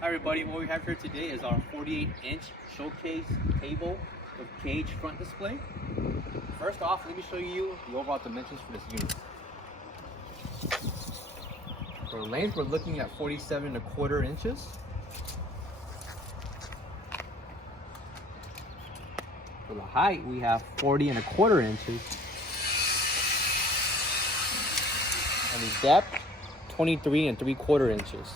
Hi everybody, what we have here today is our 48-inch showcase table with cage front display. First off, let me show you the overall dimensions for this unit. For length, we're looking at 47¼ inches. For the height, we have 40¼ inches. And the depth, 23¾ inches.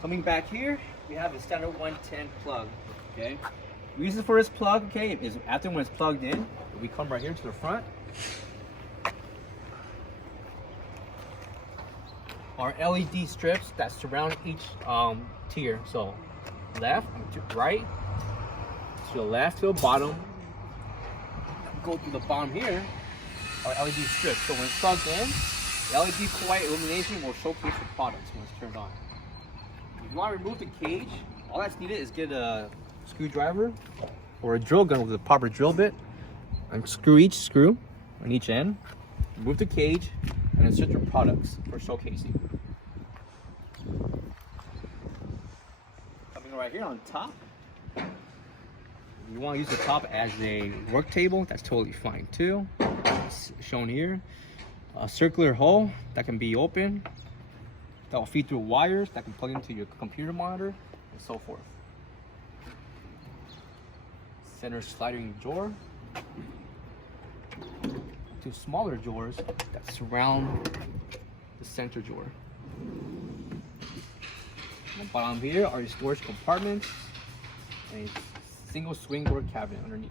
Coming back here, we have a standard 110 plug, okay? Reason for this plug, okay, is after when it's plugged in, we come right here to the front. Our LED strips that surround each tier, so left to right, to the left to the bottom, go to the bottom here, our LED strips. So when it's plugged in, the LED white illumination will showcase the products when it's turned on. If you want to remove the cage, all that's needed is get a screwdriver or a drill gun with a proper drill bit and screw each screw on each end, remove the cage, and insert your products for showcasing. Coming right here on top, if you want to use the top as a work table, that's totally fine too. It's shown here. A circular hole that can be open, that will feed through wires that can plug into your computer monitor and so forth. Center sliding drawer. Two smaller drawers that surround the center drawer. On the bottom here are your storage compartments and a single swing door cabinet underneath.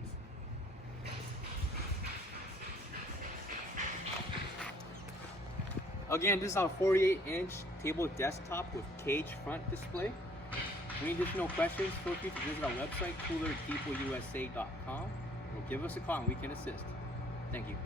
Again, this is our 48-inch table desktop with cage front display. For any additional questions, feel free to visit our website, coolerdepotusa.com, or give us a call and we can assist. Thank you.